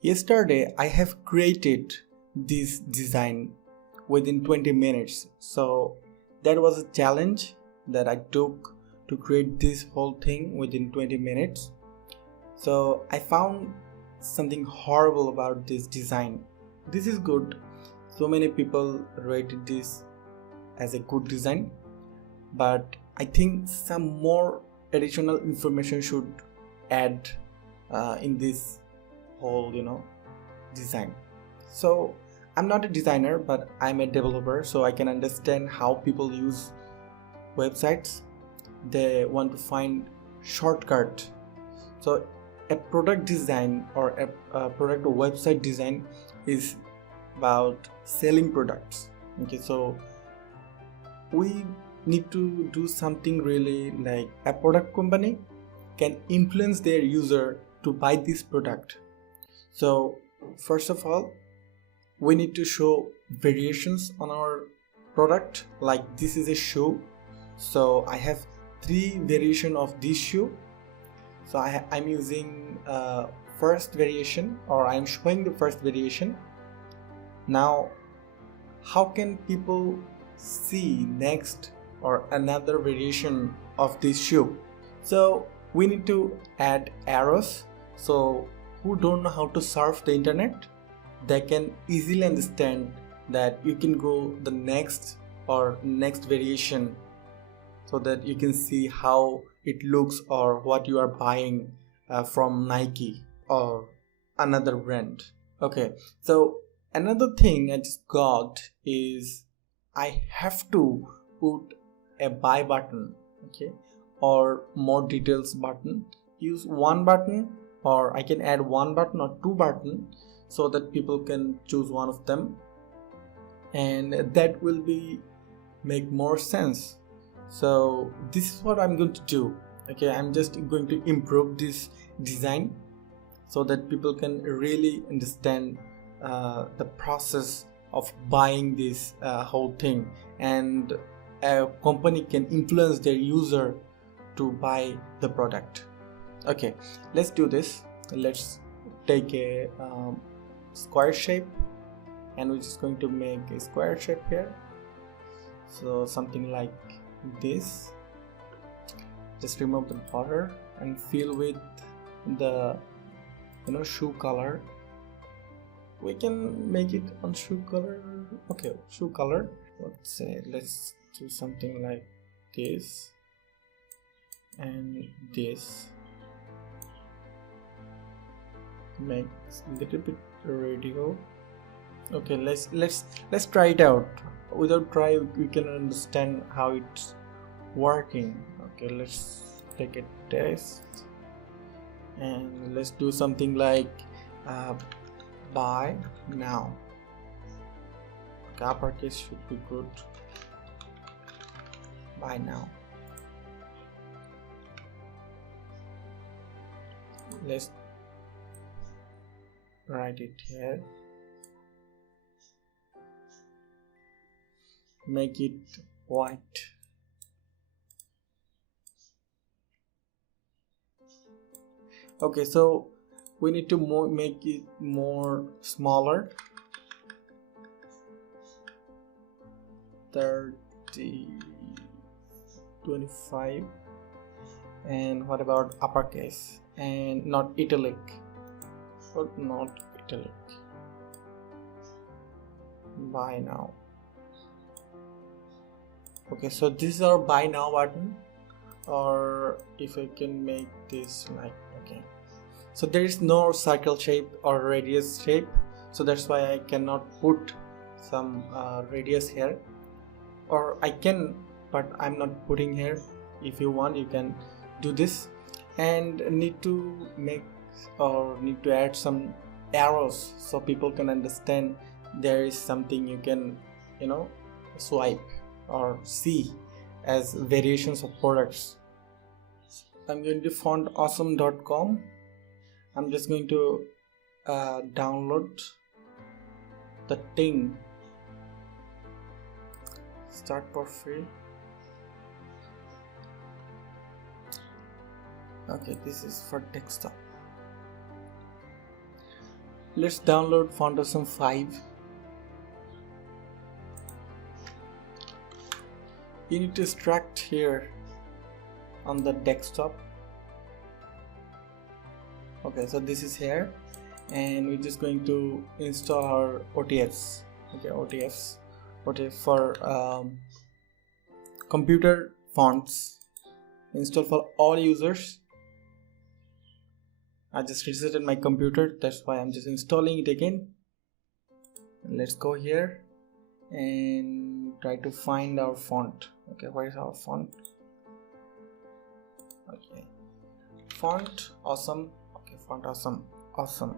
Yesterday I have created this design within 20 minutes. So that was a challenge that I took to create this whole thing within 20 minutes. So I found something horrible about this design. This is good. So many people rated this as a good design, but I think some more additional information should add in this whole design. So I'm not a designer, but I'm a developer, so I can understand how people use websites. They want to find shortcut. So a product design or a product or website design is about selling products. Okay, so we need to do something really like a product company can influence their user to buy this product. So first of all, we need to show variations on our product. Like this is a shoe, so I have 3 variation of this shoe. So I'm using first variation, or I'm showing the first variation. Now how can people see next or another variation of this shoe? So we need to add arrows, so who don't know how to surf the internet, they can easily understand that you can go the next or next variation, so that you can see how it looks or what you are buying from Nike or another brand. Okay, so another thing I just got is I have to put a buy button, okay, or more details button. Use one button, or I can add one button or 2 buttons, so that people can choose one of them, and that will be make more sense. So this is what I'm going to do. Okay, I'm just going to improve this design so that people can really understand the process of buying this whole thing, and a company can influence their user to buy the product. Okay, let's do this. Let's take a square shape, and we're just going to make a square shape here. So something like this. Just remove the border and fill with the shoe color. We can make it on shoe color. Okay, shoe color. Let's do something like this and this. Make a little bit radial. Okay, let's try it out. Without try, we can understand how it's working. Okay, let's take a test, and let's do something like buy now. Okay, uppercase should be good. Buy now. Let's write it here. Make it white. Okay, so we need to make it more smaller. 30, 25. And what about uppercase and not italic? But not italic. Buy now. Okay, so this is our buy now button, or if I can make this like, okay, so there is no circle shape or radius shape, so that's why I cannot put some radius here, or I can, but I'm not putting here. If you want, you can do this, and need to make or need to add some arrows so people can understand there is something you can swipe or see as variations of products. I'm going to fontawesome.com. I'm just going to download the thing. Start for free. Okay, this is for desktop. Let's download Foundation 5. You need to extract here on the desktop. Okay, so this is here, and we're just going to install our OTFs. Okay, OTF for computer fonts. Install for all users. I just resetted my computer, that's why I'm just installing it again. Let's go here and try to find our font. Okay, where is our font? Okay, font awesome. Okay, font awesome.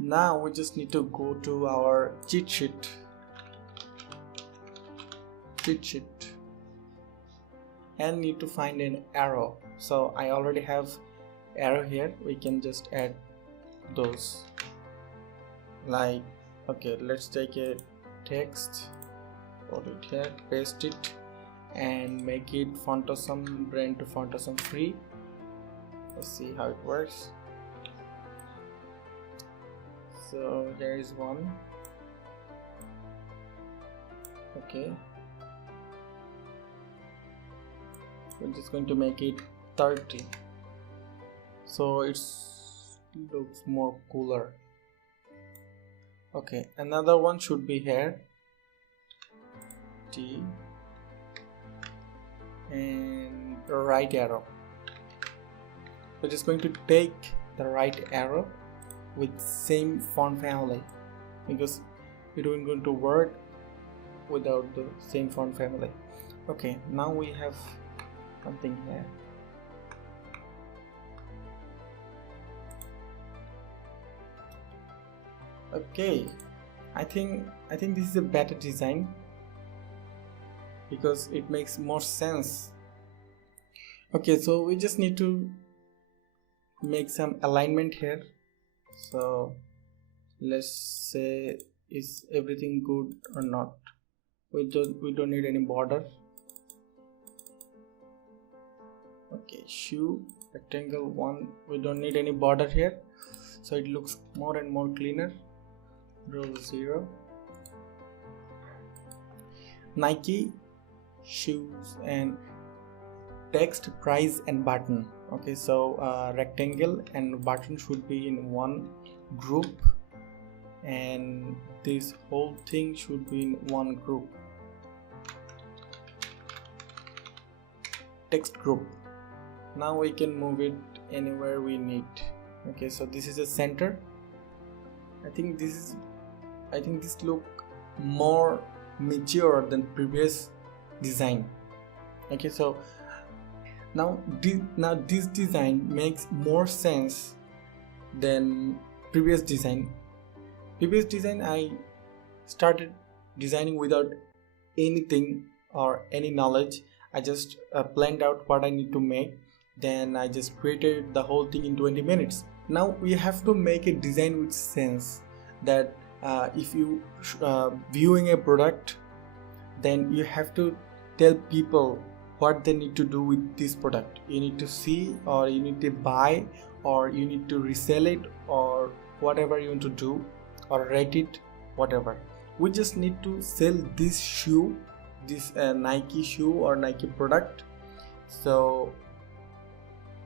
Now we just need to go to our cheat sheet and need to find an arrow. So I already have arrow here. We can just add those, like, okay, let's take a text, put it here, paste it, and make it font awesome brand to font awesome free. Let's see how it works. So there is one. Okay, we're just going to make it 30, so it looks more cooler. Okay, another one should be here, T, and the right arrow. We're just going to take the right arrow with same font family, because we don't going to work without the same font family. Okay, now we have something here. Okay, I think this is a better design because it makes more sense. Okay, so we just need to make some alignment here. So let's say, is everything good or not? We don't need any border. Okay, shoe rectangle 1, we don't need any border here, so it looks more and more cleaner. Rule 0. Nike shoes and text, price and button. Okay, so rectangle and button should be in one group, and this whole thing should be in one group, text group. Now we can move it anywhere we need. Okay, so this is a center. I think this look more mature than previous design. Okay, so now this design makes more sense than previous design. Previous design I started designing without anything or any knowledge. I just planned out what I need to make, then I just created the whole thing in 20 minutes. Now we have to make a design with sense, that if you viewing a product, then you have to tell people what they need to do with this product. You need to see, or you need to buy, or you need to resell it, or whatever you want to do, or rate it, whatever. We just need to sell this shoe, this Nike shoe or Nike product. So,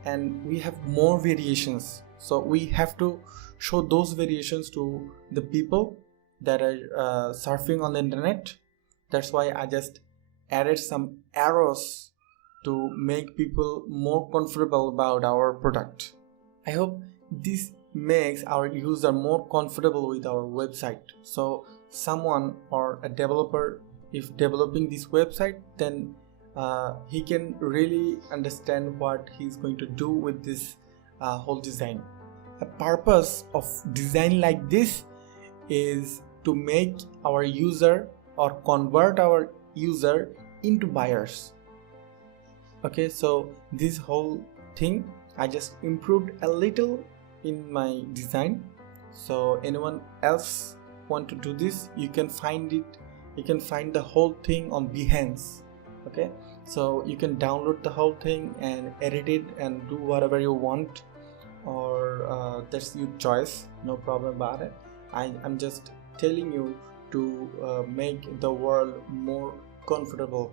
and we have more variations, so we have to show those variations to the people that are surfing on the internet. That's why I just added some arrows to make people more comfortable about our product. I hope this makes our user more comfortable with our website. So someone or a developer, if developing this website, then he can really understand what he's going to do with this whole design. A purpose of design like this is to make our user or convert our user into buyers. Okay, so this whole thing I just improved a little in my design. So anyone else want to do this, you can find it, you can find the whole thing on Behance. Okay, so you can download the whole thing and edit it and do whatever you want, or that's your choice, no problem about it. I'm just telling you to make the world more comfortable